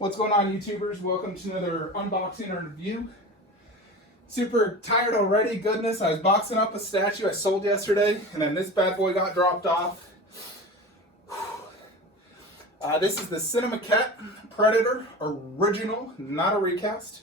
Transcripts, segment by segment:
What's going on, YouTubers? Welcome to another unboxing or review. Super tired already. Goodness, I was boxing up a statue I sold yesterday, and then this bad boy got dropped off. This is the Cinemaquette Predator Original, not a recast.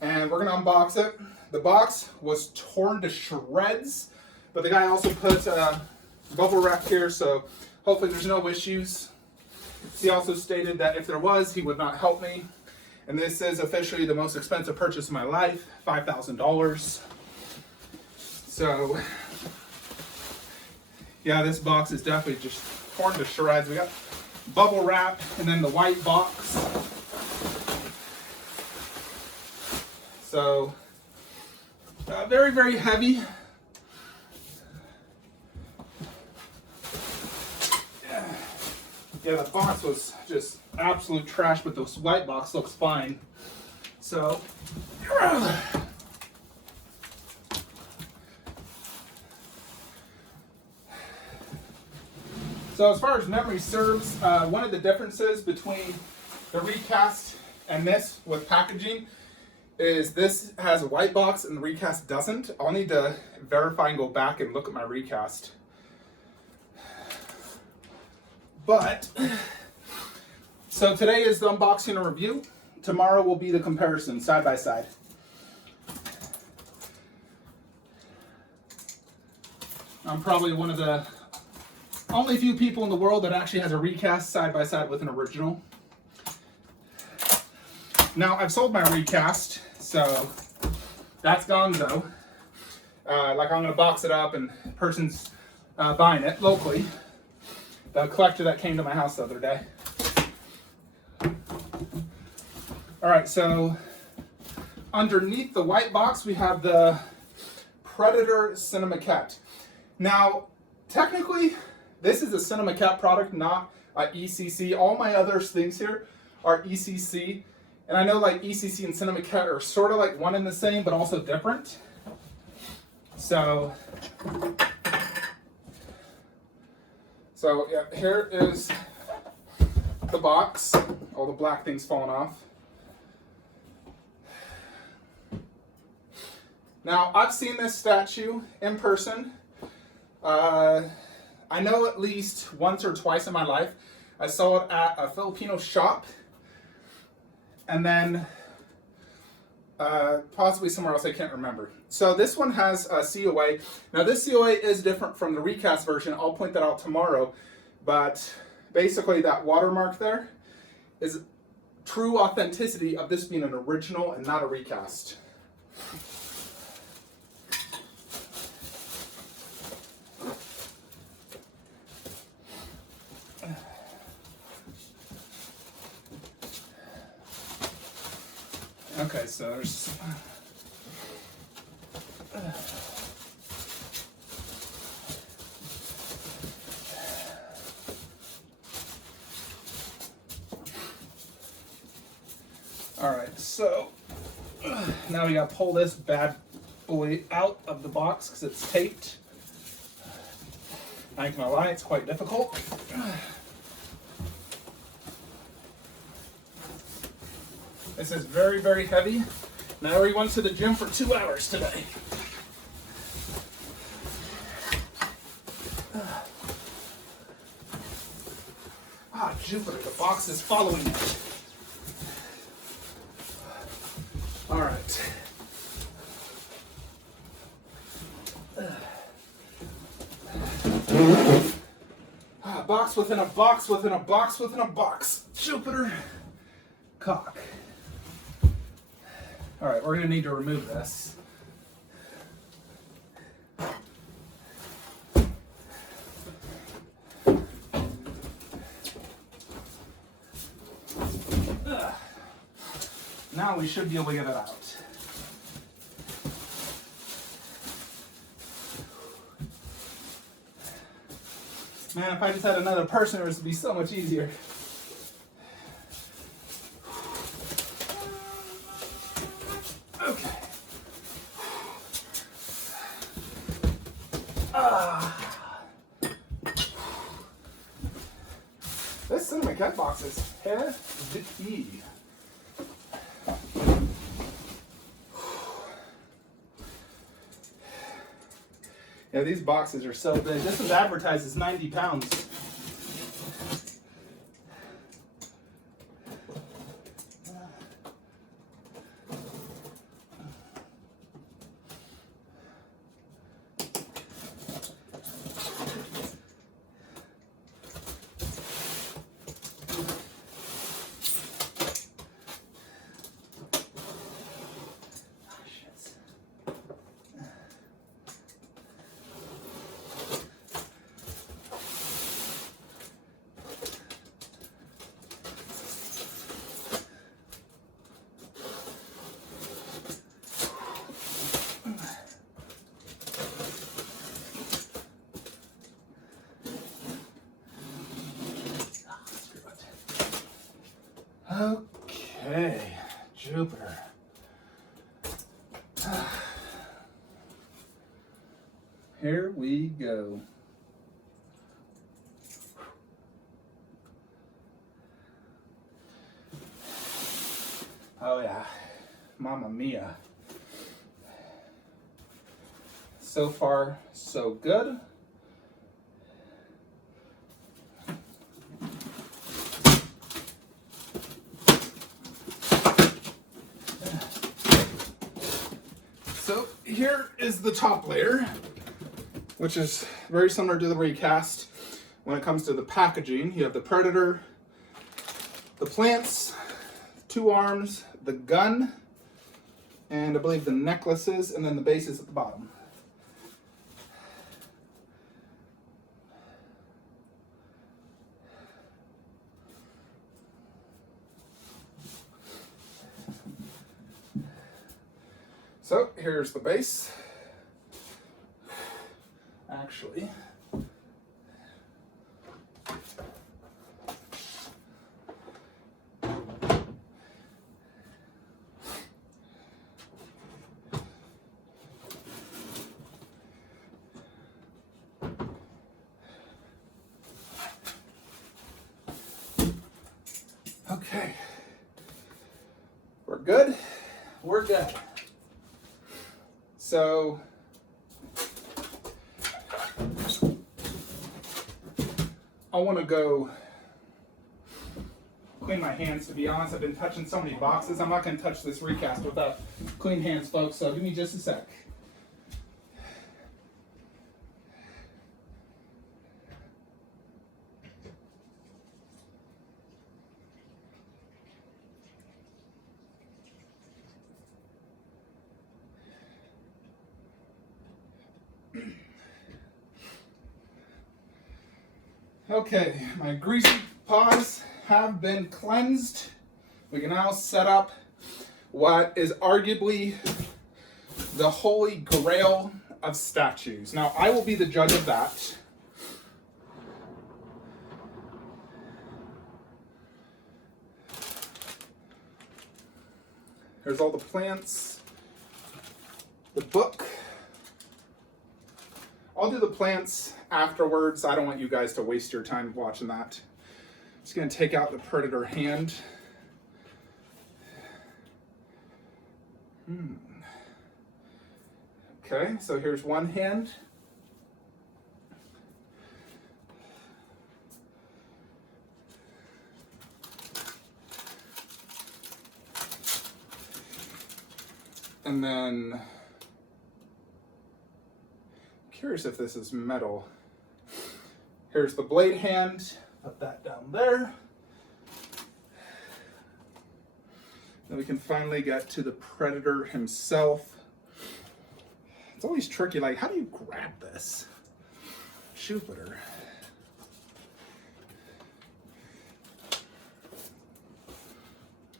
And we're going to unbox it. The box was torn to shreds, but the guy also put bubble wrap here, so hopefully there's no issues. He also stated that if there was, he would not help me. And this is officially the most expensive purchase of my life, $5,000. So, yeah, this box is definitely just torn to shreds. We got bubble wrap and then the white box. So, very, very heavy. Yeah, the box was just absolute trash, but this white box looks fine. So, as far as memory serves, one of the differences between the recast and this with packaging is this has a white box and the recast doesn't. I'll need to verify and go back and look at my recast. But, so today is the unboxing and review. Tomorrow will be the comparison, side by side. I'm probably one of the only few people in the world that actually has a recast side by side with an original. Now, I've sold my recast, so that's gone though. Like I'm gonna box it up and the person's buying it locally. The collector that came to my house the other day. All right, so underneath the white box, we have the Predator Cinemaquette. Now, technically, this is a Cinemaquette product, not a ECC. All my other things here are ECC. And I know like ECC and Cinemaquette are sort of like one and the same, but also different. So yeah, here is the box. All the black things falling off. Now, I've seen this statue in person. I know at least once or twice in my life. I saw it at a Filipino shop. And then possibly somewhere else, I can't remember. So this one has a COA. Now this COA is different from the recast version. I'll point that out tomorrow. But basically that watermark there is true authenticity of this being an original and not a recast. Okay, so there's all right, so now we gotta pull this bad boy out of the box because it's taped. I ain't gonna lie, it's quite difficult. This is very, very heavy. And I already went to the gym for 2 hours today. Ah, Jupiter, the box is following me. All right. Box within a box within a box within a box. Jupiter. Cock. All right, we're gonna need to remove this. Now we should be able to get it out. Man, if I just had another person, it would be so much easier. Okay. This Cinemaquette Cinemaquette box is heavy. Yeah, these boxes are so big. This is advertised as 90 pounds. Okay, Jupiter. Here we go. Oh yeah, Mamma Mia. So far, so good. So here is the top layer, which is very similar to the recast. When it comes to the packaging, you have the Predator, the plants, 2 arms, the gun, and I believe the necklaces, and then the base is at the bottom. So here's the base. Actually, okay, we're good. We're good. So I want to go clean my hands, to be honest. I've been touching so many boxes. I'm not going to touch this recast without clean hands, folks, so give me just a sec. Okay, my greasy paws have been cleansed. We can now set up what is arguably the holy grail of statues. Now, I will be the judge of that. Here's all the plants, the book. I'll do the plants afterwards. I don't want you guys to waste your time watching that. Just gonna take out the Predator hand. Okay, so here's one hand. And then, curious if this is metal. Here's the blade hand. Put that down there. Then we can finally get to the Predator himself. It's always tricky, like, how do you grab this? Jupiter.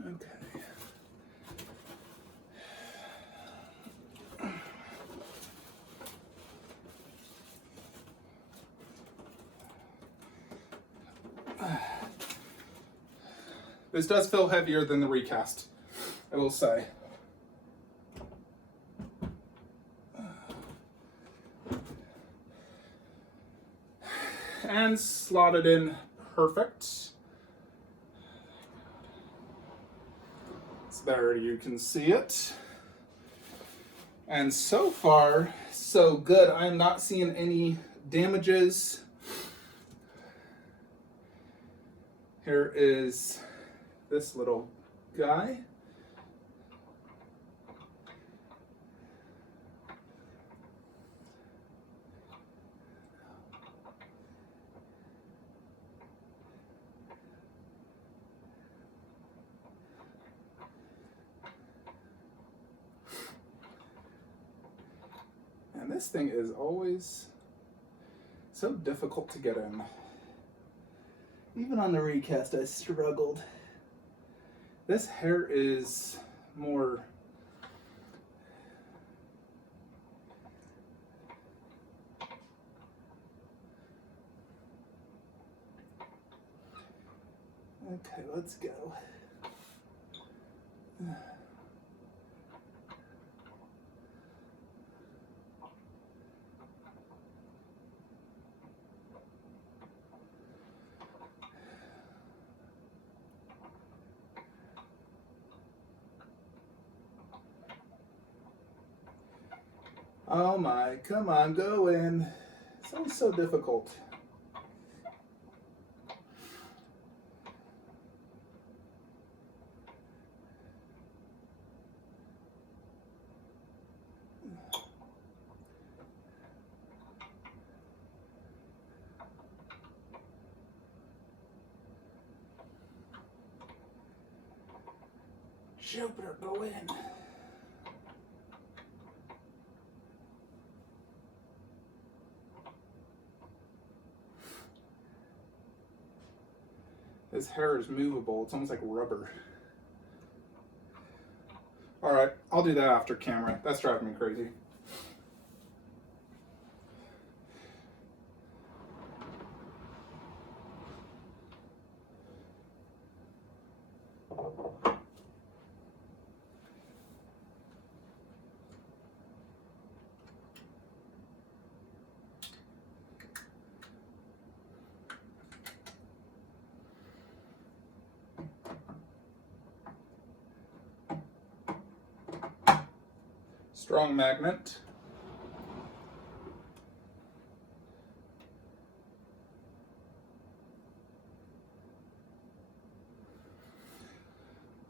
Okay. This does feel heavier than the recast, I will say. And slotted in perfect. So there you can see it. And so far, so good. I'm not seeing any damages. Here is this little guy. And this thing is always so difficult to get in. Even on the recast, I struggled. This hair is more okay, let's go. Oh my, come on, go in. It's always so difficult. Jupiter, go in. His hair is movable. It's almost like rubber. All right, I'll do that after camera. That's driving me crazy. Strong magnet.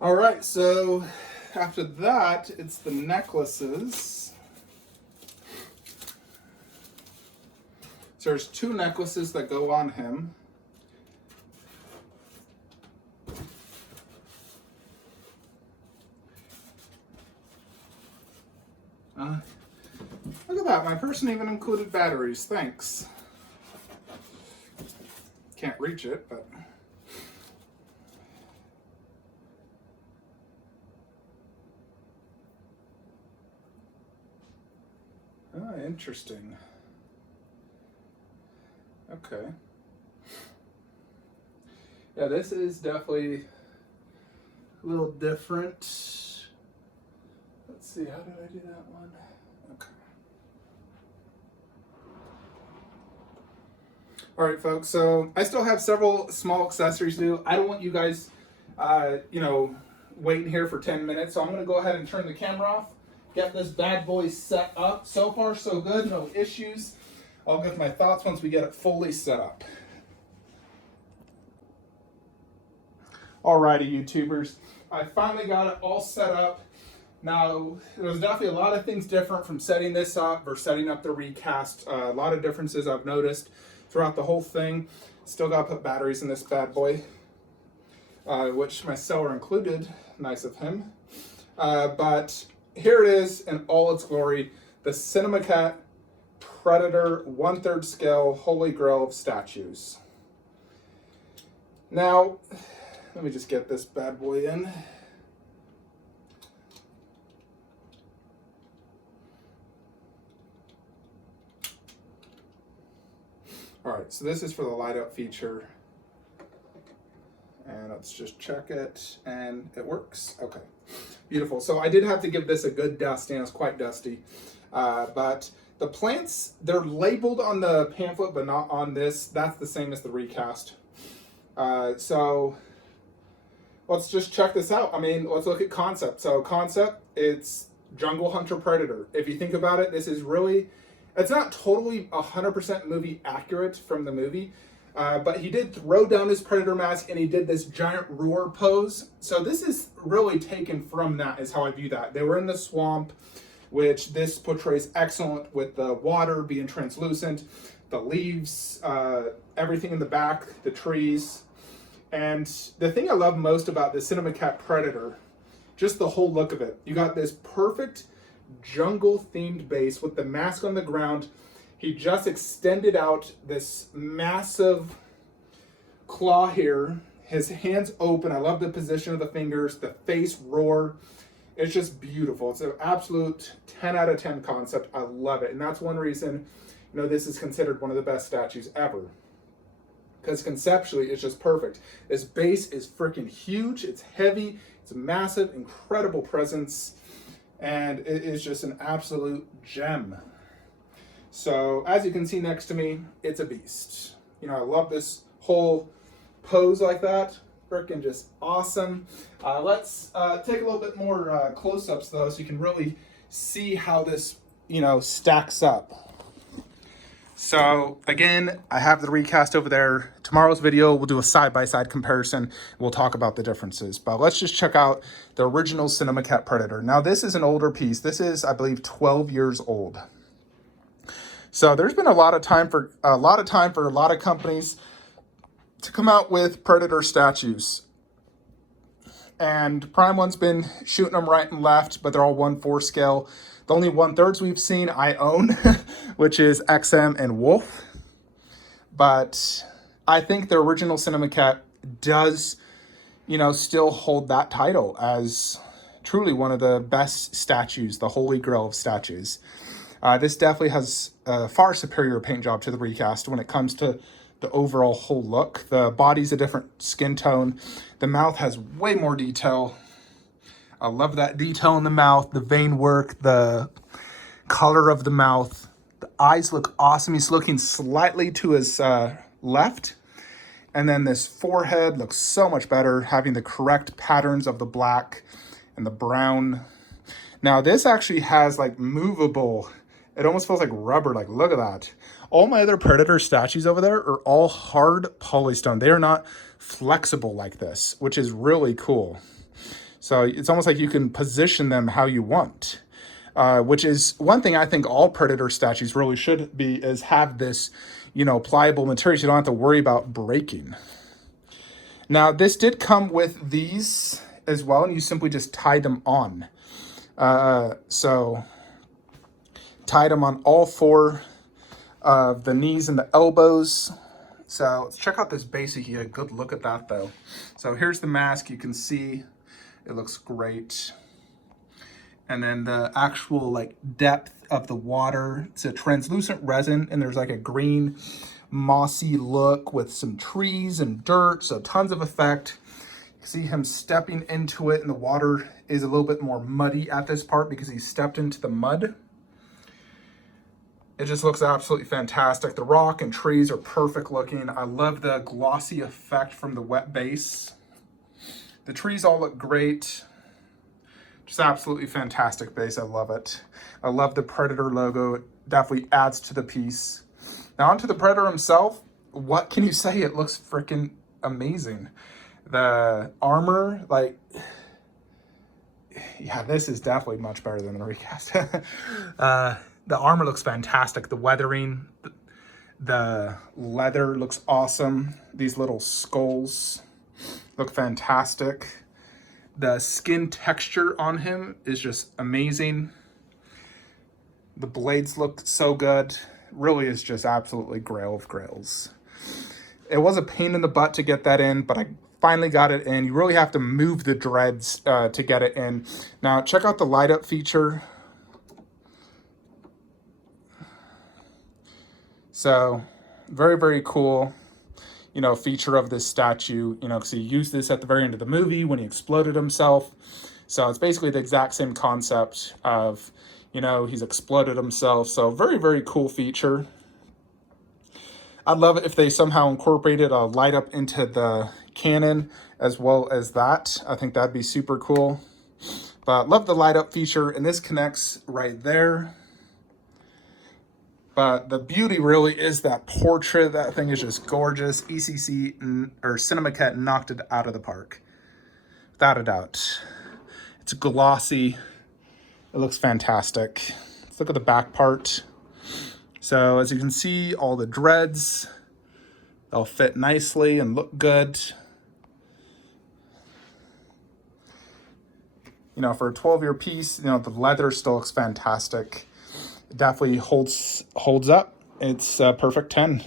All right, so after that, it's the necklaces. So there's 2 necklaces that go on him. Look at that, my person even included batteries, thanks. Can't reach it, but. Ah, interesting. Okay. Yeah, this is definitely a little different. Let's see, how did I do that one? Okay. All right, folks, so I still have several small accessories to do. I don't want you guys, waiting here for 10 minutes, so I'm gonna go ahead and turn the camera off, get this bad boy set up. So far, so good, no issues. I'll give my thoughts once we get it fully set up. Alrighty, YouTubers, I finally got it all set up. Now, there's definitely a lot of things different from setting this up versus setting up the recast. A lot of differences I've noticed throughout the whole thing. Still got to put batteries in this bad boy, which my seller included. Nice of him. But here it is in all its glory. The Cinemaquette Predator 1/3 scale Holy Grail of statues. Now, let me just get this bad boy in. All right, so this is for the light up feature. And let's just check it, and it works. Okay, beautiful. So I did have to give this a good dusting. It's quite dusty. But the plants, they're labeled on the pamphlet, but not on this. That's the same as the recast. So let's just check this out. I mean, let's look at concept. So concept, it's jungle hunter predator. If you think about it, this is really, it's not totally 100% movie accurate from the movie, but he did throw down his predator mask and he did this giant roar pose. So this is really taken from that, is how I view that. They were in the swamp, which this portrays excellent with the water being translucent, the leaves, everything in the back, the trees. And the thing I love most about the Cinemaquette Predator, just the whole look of it. You got this perfect jungle themed base with the mask on the ground. He just extended out this massive claw here. His hands open. I love the position of the fingers, the face roar. It's just beautiful. It's an absolute 10 out of 10 concept. I love it. And that's one reason, you know, this is considered one of the best statues ever. Because conceptually, it's just perfect. This base is freaking huge. It's heavy. It's a massive, incredible presence. And it is just an absolute gem. So, as you can see next to me, it's a beast. You know, I love this whole pose like that. Freaking just awesome. Let's take a little bit more close-ups, though, so you can really see how this, you know, stacks up. So again, I have the recast over there. Tomorrow's video, we'll do a side-by-side comparison. We'll talk about the differences, but let's just check out the original Cinemaquette Predator. Now this is an older piece. This is, I believe, 12 years old. So there's been a lot of time for a lot of companies to come out with Predator statues. And Prime One's been shooting them right and left, but they're all 1/4 scale. The only 1/3 we've seen I own, which is XM and Wolf. But I think the original Cinemaquette does, you know, still hold that title as truly one of the best statues, the holy grail of statues. This definitely has a far superior paint job to the recast when it comes to the overall whole look. The body's a different skin tone. The mouth has way more detail. I love that detail in the mouth, the vein work, the color of the mouth. The eyes look awesome. He's looking slightly to his left. And then this forehead looks so much better, having the correct patterns of the black and the brown. Now this actually has like movable, it almost feels like rubber. Like, look at that. All my other Predator statues over there are all hard polystone. They are not flexible like this, which is really cool. So it's almost like you can position them how you want, which is one thing I think all Predator statues really should be, is have this, you know, pliable material so you don't have to worry about breaking. Now, this did come with these as well, and you simply just tie them on. So tied them on all four of the knees and the elbows. So let's check out this basic here. Good look at that though. So here's the mask. You can see it looks great. And then the actual like depth of the water. It's a translucent resin and there's like a green mossy look with some trees and dirt. So tons of effect. You see him stepping into it and the water is a little bit more muddy at this part because he stepped into the mud. It just looks absolutely fantastic. The rock and trees are perfect looking. I love the glossy effect from the wet base. The trees all look great. Just absolutely fantastic base. I love it. I love the Predator logo. It definitely adds to the piece. Now onto the Predator himself. What can you say? It looks freaking amazing. The armor, like, yeah, this is definitely much better than the recast. The armor looks fantastic. The weathering, the leather looks awesome. These little skulls look fantastic. The skin texture on him is just amazing. The blades look so good. Really is just absolutely grail of grails. It was a pain in the butt to get that in, but I finally got it in. You really have to move the dreads to get it in. Now check out the light up feature. So very, very cool, you know, feature of this statue, you know, because he used this at the very end of the movie when he exploded himself. So it's basically the exact same concept of, you know, he's exploded himself. So very, very cool feature. I'd love it if they somehow incorporated a light up into the, Canon as well as that. I think that'd be super cool. But love the light up feature, and this connects right there. But the beauty really is that portrait. That thing is just gorgeous. ECC or Cinemaquette knocked it out of the park, without a doubt. It's glossy. It looks fantastic. Let's look at the back part. So as you can see, all the dreads, they'll fit nicely and look good. You know, for a 12-year piece, you know, the leather still looks fantastic. It definitely holds up. It's a perfect 10.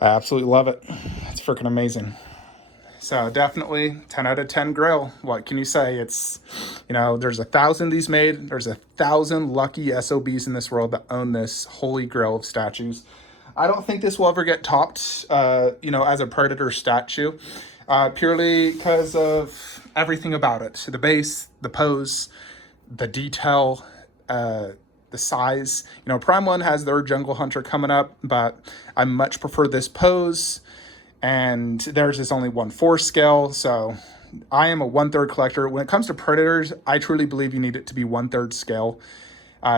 I absolutely love it. It's freaking amazing. So definitely 10 out of 10 Grail. What can you say? It's, you know, there's 1,000 of these made. There's 1,000 lucky SOBs in this world that own this holy grail of statues. I don't think this will ever get topped, you know, as a Predator statue, purely because of everything about it. The base, the pose, the detail, the size. You know, Prime 1 has their Jungle Hunter coming up, but I much prefer this pose. And theirs is only 1/4 scale, so I am a 1/3 collector. When it comes to Predators, I truly believe you need it to be 1/3 scale,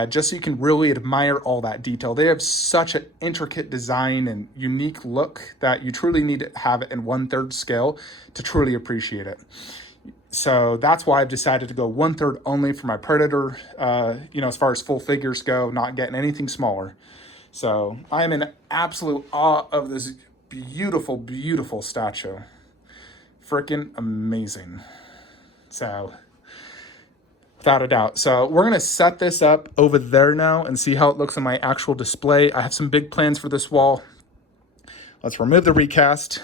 just so you can really admire all that detail. They have such an intricate design and unique look that you truly need to have it in 1/3 scale to truly appreciate it. So that's why I've decided to go 1/3 only for my Predator, you know, as far as full figures go, not getting anything smaller. So I'm in absolute awe of this beautiful, beautiful statue. Freaking amazing. So, without a doubt. So we're going to set this up over there now and see how it looks on my actual display. I have some big plans for this wall. Let's remove the recast,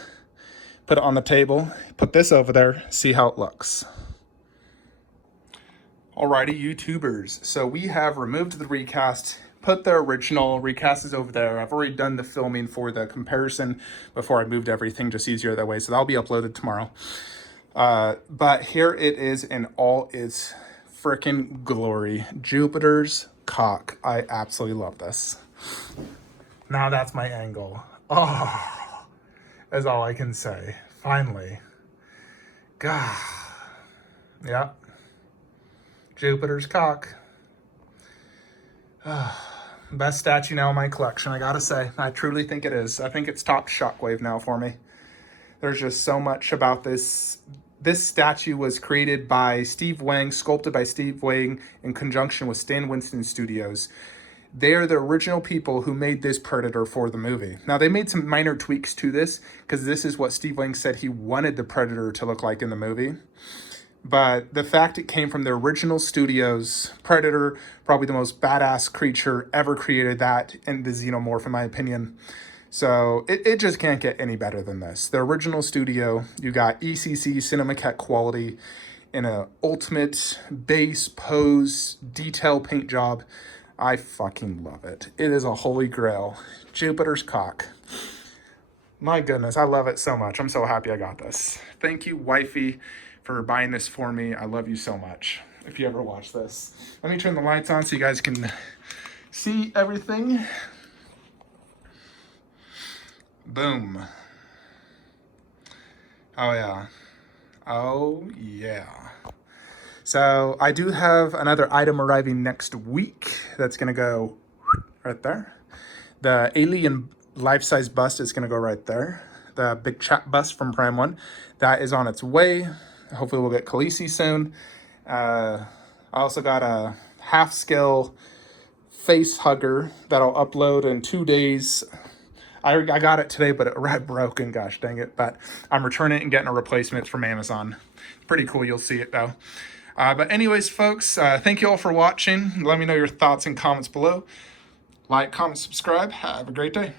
put it on the table, put this over there, see how it looks. Alrighty, YouTubers. So we have removed the recast, put the original recast is over there. I've already done the filming for the comparison before I moved everything, just easier that way. So that'll be uploaded tomorrow. But here it is in all its freaking glory. Jupiter's cock. I absolutely love this. Now that's my angle. Oh, that's all I can say. Finally. God. Yep. Jupiter's cock. Best statue now in my collection, I gotta say. I truly think it is. I think it's top Shockwave now for me. There's just so much about this. This statue was created by Steve Wang, sculpted by Steve Wang in conjunction with Stan Winston Studios. They are the original people who made this Predator for the movie. Now, they made some minor tweaks to this because this is what Steve Wang said he wanted the Predator to look like in the movie. But the fact it came from the original studios, Predator, probably the most badass creature ever created, that and the Xenomorph, in my opinion. So it just can't get any better than this. The original studio, you got ECC Cinemaquette quality in an ultimate base, pose, detail paint job. I fucking love it. It is a holy grail. Jupiter's cock. My goodness, I love it so much. I'm so happy I got this. Thank you, wifey, for buying this for me. I love you so much. If you ever watch this. Let me turn the lights on so you guys can see everything. Boom. Oh yeah. Oh yeah. So I do have another item arriving next week that's gonna go right there. The alien life-size bust is gonna go right there. The big chat bust from Prime 1, that is on its way. Hopefully we'll get Khaleesi soon. I also got a half-scale face hugger that'll upload in 2 days. I got it today, but it arrived broken, gosh dang it. But I'm returning it and getting a replacement from Amazon. Pretty cool, you'll see it though. But anyways, folks, thank you all for watching. Let me know your thoughts and comments below. Like, comment, subscribe. Have a great day.